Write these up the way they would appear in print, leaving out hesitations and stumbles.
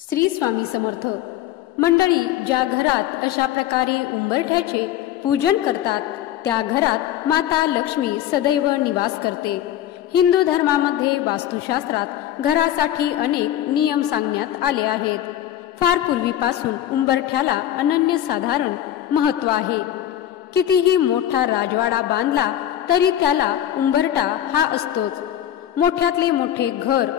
श्री स्वामी समर्थ मंडळी, ज्या घरात अशा प्रकारे उंबरठ्याचे पूजन करतात त्या घरात माता लक्ष्मी सदैव निवास करते. हिंदू धर्मामध्ये वास्तुशास्त्रात घरासाठी अनेक नियम सांगण्यात आले आहेत. फार पूर्वीपासून उंबरठ्याला अनन्यसाधारण महत्त्व आहे. कितीही मोठा राजवाडा बांधला तरी त्याला उंबरठा हा असतोच. मोठ्यातले मोठे घर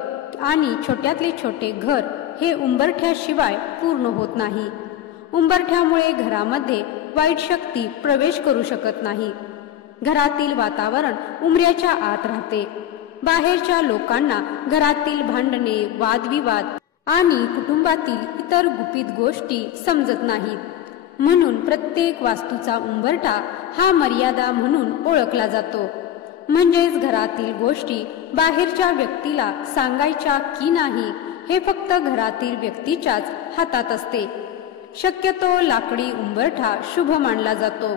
आणि छोट्यातले छोटे घर हे उंबरठ्याशिवाय पूर्ण होत नाही. उंबरठ्यामुळे घरामध्ये वाईट शक्ती प्रवेश करू शकत नाही. घरातील वातावरण उंबऱ्याच्या आत राहते. बाहेरच्या लोकांना घरातील भांडणे, वादविवाद आणि कुटुंबातील इतर गुपित गोष्टी समजत नाहीत. म्हणून प्रत्येक वास्तूचा उंबरठा हा मर्यादा म्हणून ओळखला जातो. म्हणजेच घरातील गोष्टी बाहेरच्या व्यक्तीला सांगायच्या की नाही हे फक्त घरातील व्यक्तीच्याच हातात असते. शक्यतो लाकडी उंबरठा शुभ मानला जातो.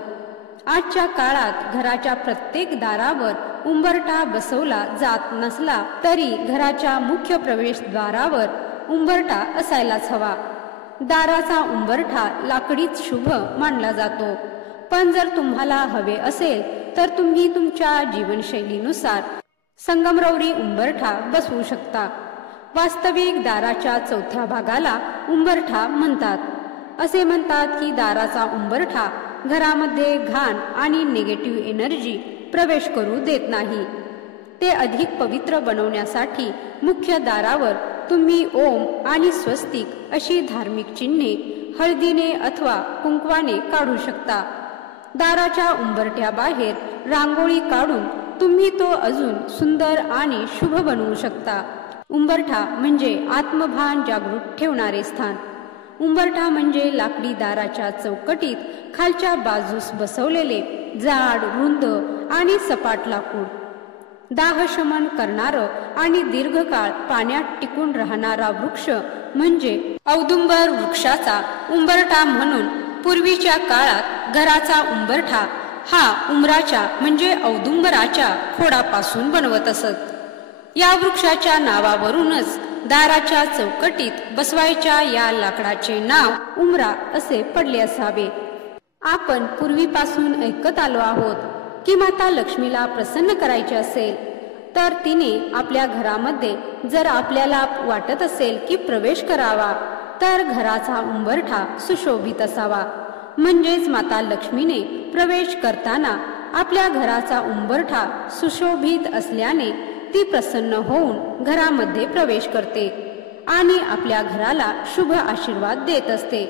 आजच्या काळात घराच्या प्रत्येक दारावर उंबरठा बसवला जात नसला तरी घराच्या मुख्य प्रवेशद्वारावर उंबरठा असायलाच हवा. दाराचा उंबरठा लाकडीच शुभ मानला जातो. पण जर तुम्हाला हवे असेल तर तुम्ही तुमच्या जीवनशैलीनुसार संगमरवरी उंबरठा बसवू शकता. वास्तविक दाराच्या चौथ्या भागाला उंबरठा म्हणतात. असे म्हणतात की दाराचा उंबरठा घरामध्ये घाण आणि निगेटिव्ह एनर्जी प्रवेश करू देत नाही. ते अधिक पवित्र बनवण्यासाठी मुख्य दारावर तुम्ही ओम आणि स्वस्तिक अशी धार्मिक चिन्हे हळदीने अथवा कुंकवाने काढू शकता. दाराच्या उंबरठ्याबाहेर रांगोळी काढून तुम्ही तो अजून सुंदर आणि शुभ बनवू शकता. उंबरठा म्हणजे आत्मभान जागृत ठेवणारे स्थान. उंबरठा म्हणजे लाकडी दाराच्या चौकटीत खालच्या बाजूस बसवलेले जाड, रुंद आणि सपाट लाकूड. दाहशमन करणारं आणि दीर्घकाळ पाण्यात टिकून राहणारा वृक्ष म्हणजे औदुंबर वृक्षाचा उंबरठा म्हणून पूर्वीच्या काळात घराचा उंबरठा हा उंबराच्या म्हणजे औदुंबराच्या खोडापासून बनवत असत. या वृक्षाच्या नावावरूनच दाराच्या चौकटीत बसवायच्या या लाकडाचे नाव उंबरा असे पडले असावे. आपण पूर्वीपासून ऐकत आलो आहोत की माता लक्ष्मीला प्रसन्न करायचे असेल तर तिने आपल्या घरामध्ये जर आपल्याला वाटत असेल की प्रवेश करावा तर घराचा उंबरठा सुशोभित असावा. म्हणजेच माता लक्ष्मीने प्रवेश करताना आपल्या घराचा उंबरठा सुशोभित असल्याने ती प्रसन्न होऊन घरामध्ये प्रवेश करते आणि आपल्या घराला शुभ आशीर्वाद देत असते.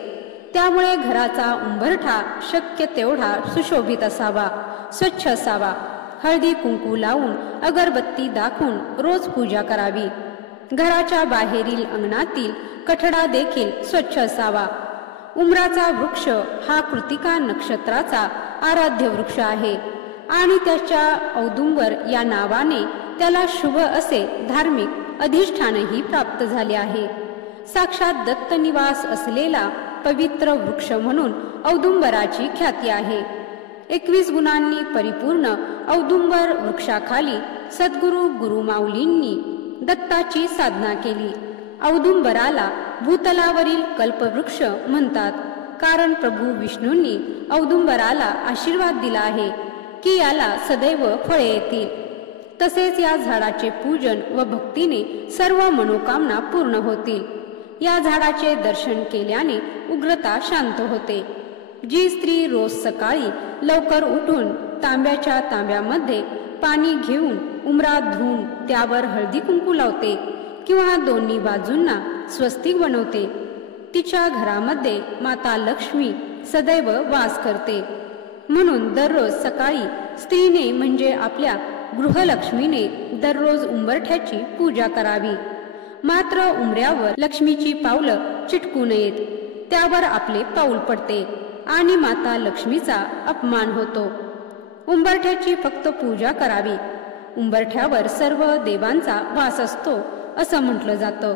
त्यामुळे घराचा उंबरठा शक्य तेवढा सुशोभित असावा, स्वच्छ असावा. हळदी कुंकू लावून अगरबत्ती दाखवून रोज पूजा करावी. घराच्या बाहेरील अंगणातील कठडा देखील स्वच्छ असावा. उंबराचा वृक्ष हा कृतिका नक्षत्राचा आराध्य वृक्ष आहे आणि त्याच्या औदुंबर या नावाने त्याला शुभ असे धार्मिक अधिष्ठानही प्राप्त झाले आहे. साक्षात दत्त निवास असलेला पवित्र वृक्ष म्हणून औदुंबराची ख्याती आहे. 21 गुणांनी परिपूर्ण औदुंबर वृक्षाखाली सद्गुरु गुरुमाऊलींनी दत्ताची साधना केली. औदुंबराला भूतलावरील कल्पवृक्ष म्हणतात कारण प्रभू विष्णूंनी औदुंबराला आशीर्वाद दिला आहे की याला सदैव फळे येतील. तसेच या झाडाचे पूजन व भक्तीने सर्व मनोकामना पूर्ण होतील. या झाडाचे दर्शन केल्याने उग्रता शांत होते. जी स्त्री रोज सकाळी लवकर उठून तांब्याच्या तांब्यामध्ये पाणी घेऊन उंबरात धुवून त्यावर हळदी कुंकू लावते किंवा दोन्ही बाजूंना स्वस्तिक बनवते तिच्या घरामध्ये माता लक्ष्मी सदैव वास करते. म्हणून दररोज सकाळी स्त्रीने म्हणजे आपल्या गृहलक्ष्मीने दररोज उंबरठ्याची पूजा करावी. मात्र उंबऱ्यावर लक्ष्मीची पावलं चिटकू नयेत. त्यावर आपले पाऊल पडते आणि माता लक्ष्मीचा अपमान होतो. उंबरठ्याची फक्त पूजा करावी. उंबरठ्यावर सर्व देवांचा वास असतो असं म्हटलं जातं.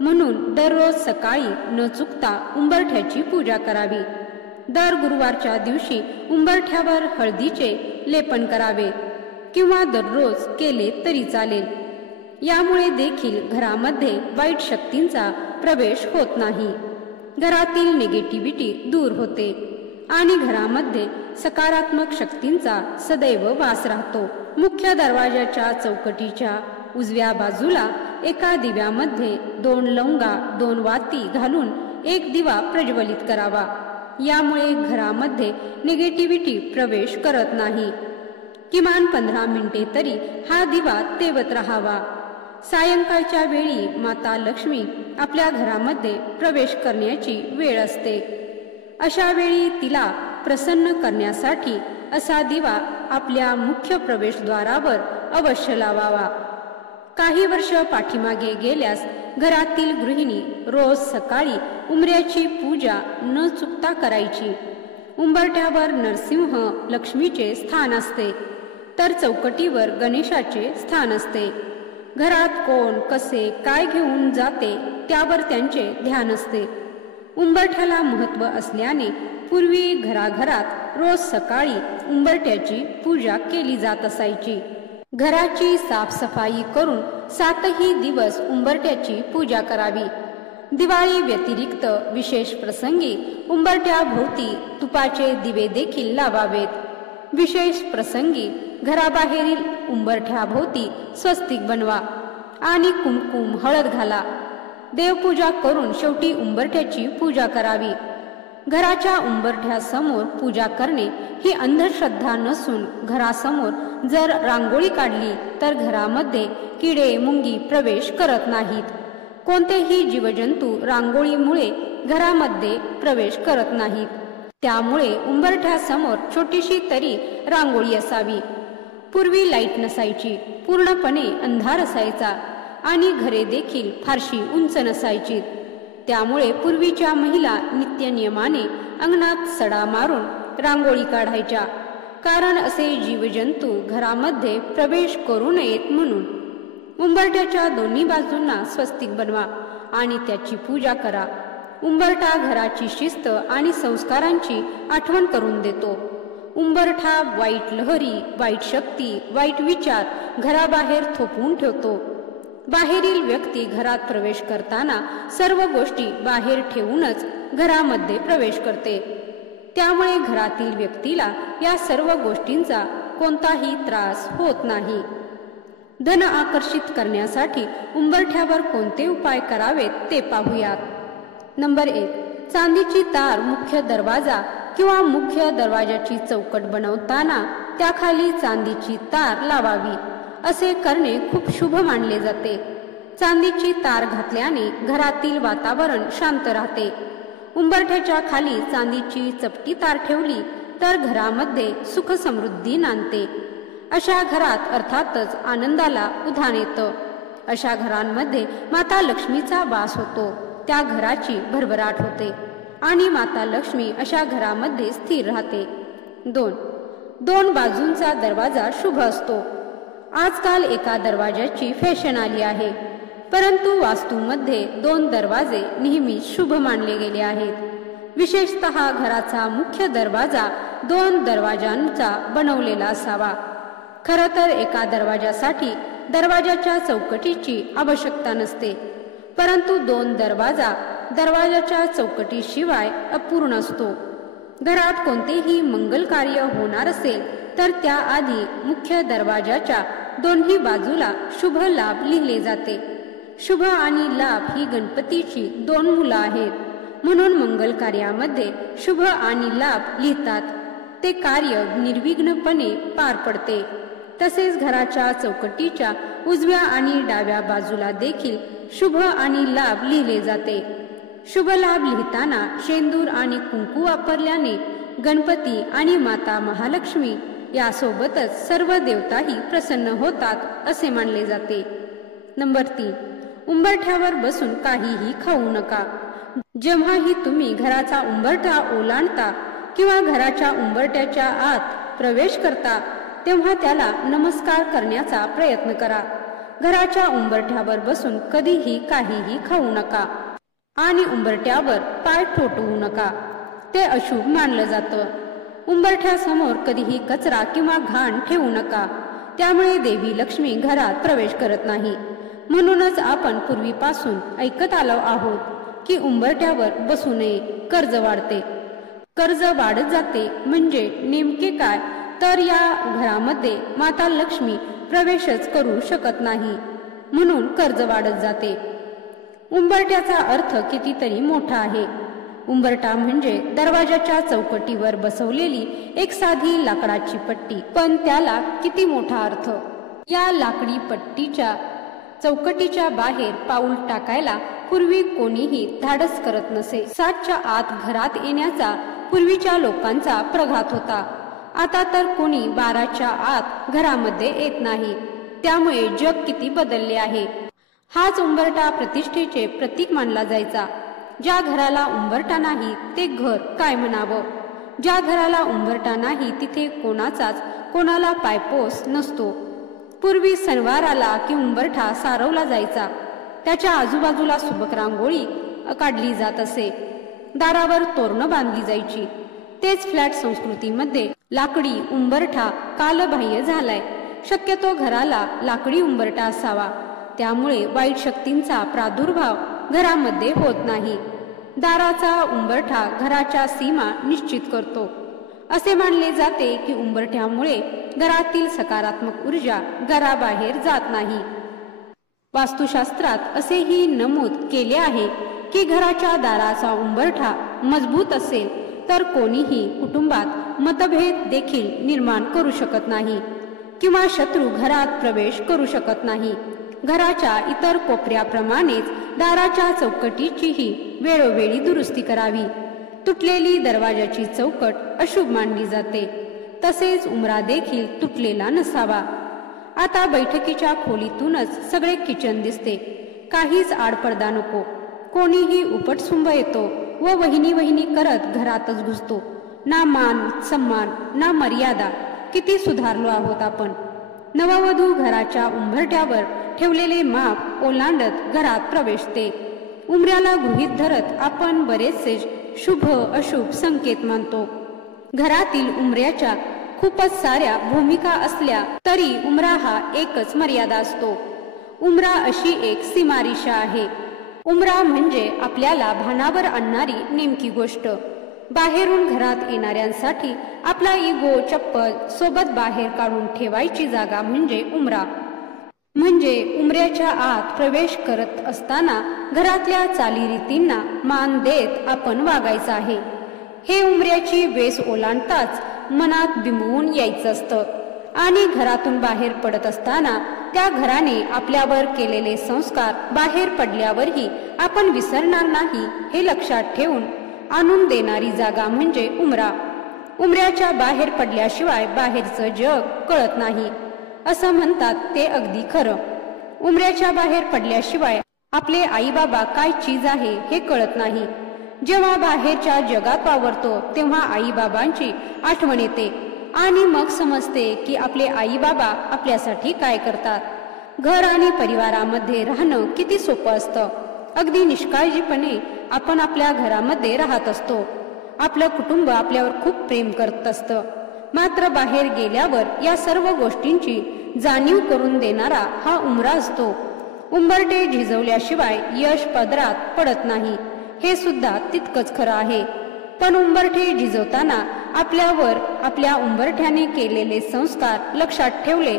म्हणून दररोज सकाळी न चुकता उंबरठ्याची पूजा करावी. दर गुरुवारच्या दिवशी उंबरठ्यावर हळदीचे लेपन करावे किंवा दररोज केले तरी चालेल. यामुळे देखील घरामध्ये वाईट शक्तींचा प्रवेश होत नाही. घरातील निगेटिव्हिटी दूर होते आणि घरामध्ये सकारात्मक शक्तींचा सदैव वास राहतो. मुख्य दरवाजाच्या चौकटीच्या उजव्या बाजूला एका दिव्यामध्ये 2 लवंगा 2 वाती घालून एक दिवा प्रज्वलित करावा. यामुळे घरामध्ये निगेटिव्हिटी प्रवेश करत नाही. किमान 15 मिनिटे तरी हा दिवा तेवत राहावा. सायंकाळच्या वेळी माता लक्ष्मी आपल्या घरामध्ये प्रवेश करण्याची वेळ असते. अशा वेळी तिला प्रसन्न करण्यासाठी असा दिवा आपल्या मुख्य प्रवेशद्वारावर अवश्य लावावा. काही वर्ष पाठीमागे गेल्यास घरातील गृहिणी रोज सकाळी उंबऱ्याची पूजा न चुकता करायची. उंबरठ्यावर नरसिंह लक्ष्मीचे स्थान असते, तर चौकटीवर गणेशाचे स्थान असते. घरात कोण कसे काय घेऊन जाते त्यावर त्यांचे ध्यान असते. उंबरठ्याला महत्त्व असल्याने पूर्वी घराघरात रोज सकाळी उंबरठ्याची पूजा केली जात असायची. घराची साफसफाई करून 7ही दिवस उंबरठ्याची पूजा करावी. दिवाळी व्यतिरिक्त विशेष प्रसंगी उंबरठ्याभोवती तुपाचे दिवे देखील लावावेत. विशेष प्रसंगी घराबाहेरील उंबरठ्याभोवती स्वस्तिक बनवा आणि कुंकुम हळद घाला. देवपूजा करून शेवटी उंबरठ्याची पूजा करावी. घराच्या उंबरठ्यासमोर पूजा करणे ही अंधश्रद्धा नसून घरासमोर जर रांगोळी काढली तर घरामध्ये किडे मुंगी प्रवेश करत नाहीत. कोणतेही जीवजंतू रांगोळीमुळे घरामध्ये प्रवेश करत नाहीत. त्यामुळे उंबरठ्यासमोर छोटीशी तरी रांगोळी असावी. पूर्वी लाईट नसायची, पूर्णपणे अंधार असायचा आणि घरे देखील फारशी उंच नसायची. त्यामुळे पूर्वीच्या महिला नित्यनियमाने अंगणात सडा मारून रांगोळी काढायच्या, कारण असे जीवजंतू घरामध्ये प्रवेश करू नयेत म्हणून. उंबरठ्याच्या दोन्ही बाजूंना स्वस्तिक बनवा आणि त्याची पूजा करा. उंबरठा घराची शिस्त आणि संस्कारांची आठवण करून देतो. उंबरठा वाईट लहरी, वाईट शक्ती, वाईट विचार घराबाहेर थोपवून ठेवतो. बाहेरील व्यक्ती घरात प्रवेश करताना सर्व गोष्टी बाहेर ठेवूनच घरामध्ये प्रवेश करते. त्यामुळे घरातील व्यक्तीला या सर्व गोष्टींचा कोणताही त्रास होत नाही. धन आकर्षित करण्यासाठी उंबरठ्यावर कोणते उपाय करावेत ते पाहूयात. नंबर 1. चांदीची तार मुख्य दरवाजा किंवा मुख्य दरवाजाची चौकट बनवताना त्याखाली चांदीची तार लावावी. असे करणे खूप शुभ मानले जाते. चांदीची तार घातल्याने घरातील वातावरण शांत राहते. उंबरठ्याच्या खाली चांदीची चपटी तार ठेवली तर घरामध्ये सुख समृद्धी नांदते. अशा घरात अर्थातच आनंदाला उधाण येतं. अशा घरांमध्ये माता लक्ष्मीचा वास होतो. त्या घराची भरभराट होते आणि माता लक्ष्मी अशा घरामध्ये स्थिर राहते. 2 बाजूंचा दरवाजा शुभ असतो. आजकाल एका दरवाजाची फॅशन आली आहे, परंतु वास्तूमध्ये 2 दरवाजे नेहमी शुभ मानले गेले आहेत. विशेषतः घराचा मुख्य दरवाजा 2 दरवाजांचा बनवलेला असावा. खरं तर एका दरवाजासाठी दरवाजाच्या चौकटीची आवश्यकता नसते, परंतु 2 दरवाजाच्या चौकटीशिवाय अपूर्ण असतो. घरात कोणतेही मंगल कार्य होणार असेल तर त्याआधी मुख्य दरवाजाच्या दोन्ही बाजूला शुभ लाभ लिहिले जाते. शुभ आणि लाभ ही गणपतीची 2 मुलं आहेत, म्हणून मंगल कार्यामध्ये शुभ आणि लाभ लिहितात. ते कार्य निर्विघ्नपणे पार पडते. तसेच घराच्या चौकटीच्या उजव्या आणि डाव्या बाजूला देखील शुभ आणि लाभ लिहिले जाते. शुभ लाभ लिहिताना शेंदूर आणि कुंकू वापरल्याने गणपती आणि माता महालक्ष्मी यासोबतच सर्व देवताही प्रसन्न होतात असे मानले जाते. नंबर 3. उंबरठ्यावर बसून काहीही खाऊ नका. जेव्हाही तुम्ही घराचा उंबरठा ओलांडता किंवा घराच्या उंबरठ्याच्या आत प्रवेश करता तेव्हा त्याला नमस्कार करण्याचा प्रयत्न करा. घराच्या उंबरठ्यावर बसून कधीही काहीही खाऊ नका आणि उंबरठ्यावर पाय ठोठवू नका. ते अशुभ मानलं जातं. उंबरठ्यासमोर कधीही कचरा किंवा घाण ठेवू नका. त्यामुळे देवी लक्ष्मी घरात प्रवेश करत नाही. म्हणूनच आपण पूर्वीपासून ऐकत आलो आहोत की उंबरठ्यावर बसू नये, कर्ज वाढते. कर्ज वाढत जाते म्हणजे नेमके काय, तर या घरामध्ये माता लक्ष्मी प्रवेशच करू शकत नाही, म्हणून कर्ज वाढत जाते. उंबरठ्याचा अर्थ कितीतरी मोठा आहे. उंबरठा म्हणजे दरवाजाच्या चौकटीवर बसवलेली एक साधी लाकडाची पट्टी, पण त्याला किती मोठा अर्थ. या लाकडी पट्टीच्या चौकटीच्या बाहेर पाऊल टाकायला पूर्वी कोणीही धाडस करत नसे. 7च्या आत घरात येण्याचा पूर्वीच्या लोकांचा प्रघात होता. आता तर कोणी 12च्या आत घरामध्ये येत नाही. त्यामुळे जग किती बदलले आहे. हाच उंबरठा प्रतिष्ठेचे प्रतीक मानला जायचा. ज्या घराला उंबरठा नाही ते घर काय म्हणावं. ज्या घराला उंबरठा नाही तिथे कोणाला पायपोस नसतो. पूर्वी सणवार आला की उंबरठा सारवला जायचा. त्याच्या आजूबाजूला सुबक रांगोळी काढली जात असे. दारावर तोरणं बांधली जायची. तेच फ्लॅट संस्कृतीमध्ये लाकडी उंबरठा कालबाह्य झालाय. शक्यतो घराला लाकडी उंबरठा असावा. त्यामुळे वाईट शक्तींचा प्रादुर्भाव घरामध्ये होत नाही. दाराचा उंबरठा घराच्या सीमा निश्चित करतो. असे मानले जाते की उंबरठ्यामुळे घरातील सकारात्मक ऊर्जा घराबाहेर जात नाही. वास्तुशास्त्रात असेही नमूद केले आहे की घराच्या दाराचा उंबरठा मजबूत असेल तर कोणीही कुटुंबात मतभेद देखील निर्माण करू शकत नाही किंवा शत्रू घरात प्रवेश करू शकत नाही. घराच्या इतर कोपऱ्याप्रमाणेच दाराच्या चौकटीचीही वेळोवेळी दुरुस्ती करावी. तुटलेली दरवाजाची चौकट अशुभ मानली जाते. तसेच उंबरा देखील तुटलेला नसावा. आता बैठकीच्या खोलीतूनच सगळे किचन दिसते. काहीच आडपडदा नको. कोणीही उपटसुंब येतो व वहिनी करत घरातच घुसतो. ना मान सन्मान ना मर्यादा. किती सुधारलो आहोत आपण. नववधू घराच्या उंबरठ्यावर ठेवलेले माप ओलांडत घरात प्रवेशते. उंबऱ्याला गृहीत धरत आपण बरेचसे शुभ अशुभ संकेत मानतो. घरातील उंबऱ्याच्या खूपच साऱ्या भूमिका असल्या तरी उंबरा हा एकच मर्यादा असतो. उंबरा अशी एक सीमारेषा आहे. उंबरा म्हणजे आपल्याला भानावर आणणारी नेमकी गोष्ट. बाहेरून घरात येणाऱ्यांसाठी आपला इगो चप्पल सोबत बाहेर काढून ठेवायची जागा म्हणजे उंबरा. म्हणजे उंबऱ्याच्या आत प्रवेश करत असताना घरातल्या चालीरीतींना मान देत आपण वागायचं आहे. हे उंबऱ्याची वेस ओलांडताच मनात बिंबवून यायचं असतं आणि घरातून बाहेर पडत असताना त्या घराने आपल्यावर केलेले संस्कार बाहेर पडल्यावरही आपण विसरणार नाही हे लक्षात ठेवून आणून देणारी जागा म्हणजे उंबरा. उंबऱ्याच्या बाहेर पडल्याशिवाय बाहेरचं जग कळत नाही असं म्हणतात ते अगदी खरं. उंबऱ्याच्या बाहेर पडल्याशिवाय आपले आई बाबा काय चीज आहे हे कळत नाही. जेव्हा बाहेरच्या जगात वावरतो तेव्हा आई बाबांची आठवण येते आणि मग समजते की आपले आई बाबा आपल्यासाठी काय करतात. घर आणि परिवारामध्ये राहणं किती सोपं असतं. अगदी निष्काळजीपणे आपण आपल्या घरामध्ये राहत असतो. आपलं कुटुंब आपल्यावर खूप प्रेम करत असतं. मात्र बाहेर गेल्यावर या सर्व गोष्टींची जाणीव करून देणारा हा उंबरा असतो. उंबरठे झिजवल्याशिवाय यश पदरात पडत नाही हे सुद्धा तितकंच खरं आहे. पण उंबरठे झिजवताना आपल्यावर आपल्या उंबरठ्याने केलेले संस्कार लक्षात ठेवले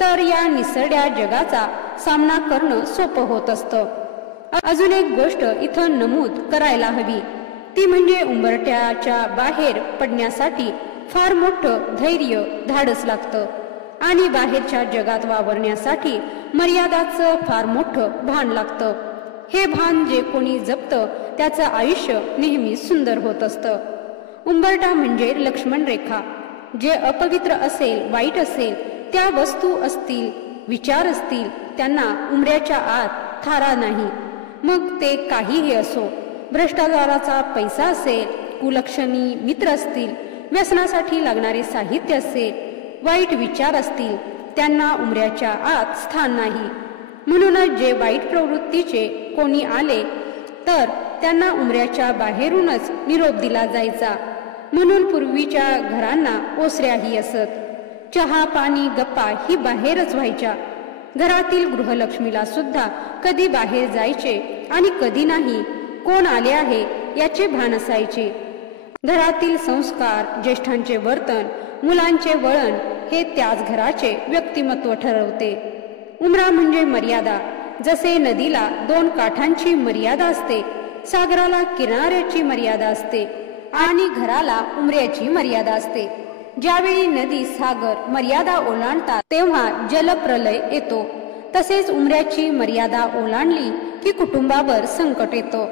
तर या निसरड्या जगाचा सामना करणं सोपं होत असतं. अजून एक गोष्ट इथं नमूद करायला हवी ती म्हणजे उंबरठ्याच्या बाहेर पडण्यासाठी फार मोठं धैर्य धाडस लागतं आणि बाहेरच्या जगात वावरण्यासाठी मर्यादाचं फार मोठं भान लागतं. हे भान जे कोणी जपतं त्याचं आयुष्य नेहमी सुंदर होत असतं. उंबरठा म्हणजे लक्ष्मण रेखा. जे अपवित्र असेल, वाईट असेल, त्या वस्तू असतील, विचार असतील, त्यांना उंबऱ्याच्या आत थारा नाही. मग ते काहीही असो. भ्रष्टाचाराचा पैसा असेल, कुलक्षणी मित्र असतील, व्यसनासाठी लागणारे साहित्य असेल, वाईट विचार असतील, त्यांना उंबऱ्याच्या आत स्थान नाही. म्हणूनच जे वाईट प्रवृत्तीचे कोणी आले तर त्यांना उंबऱ्याच्या बाहेरूनच निरोप दिला जायचा. म्हणून पूर्वीच्या घरांना ओसऱ्याही असत. चहा पाणी गप्पा ही बाहेरच व्हायच्या. घरातील गृहलक्ष्मीला सुद्धा कधी बाहेर जायचे आणि कधी नाही, कोण आले आहे याचे भान असायचे. घरातील संस्कार, ज्येष्ठांचे वर्तन, मुलांचे वळण हे त्याच घराचे व्यक्तिमत्व ठरवते. उमरा म्हणजे मर्यादा. जसे नदीला 2 काठांची मर्यादा असते, सागराला किनाऱ्याची मर्यादा असते आणि घराला उमऱ्याची मर्यादा असते. ज्यावेळी नदी, सागर मर्यादा ओलांडतात तेव्हा जलप्रलय येतो. तसेच उमऱ्याची मर्यादा ओलांडली की कुटुंबावर संकट येतो.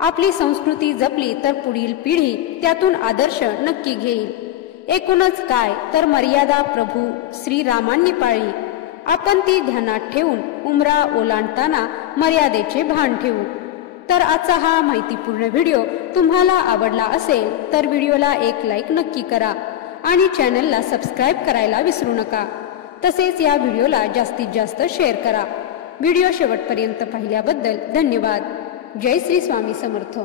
आपली संस्कृती जपली तर पुढील पिढी त्यातून आदर्श नक्की घेईल. एकूणच काय तर मर्यादा प्रभू श्रीरामांनी पाळली. आपण ती ध्यानात ठेवून उमरा ओलांडताना मर्यादेचे भान ठेवू. तर आजचा हा माहितीपूर्ण व्हिडिओ तुम्हाला आवडला असेल तर व्हिडिओला एक लाईक नक्की करा आणि चॅनलला सबस्क्राईब करायला विसरू नका. तसेच या व्हिडिओला जास्तीत जास्त शेअर करा. व्हिडिओ शेवटपर्यंत पाहिल्याबद्दल धन्यवाद. जय श्री स्वामी समर्थ.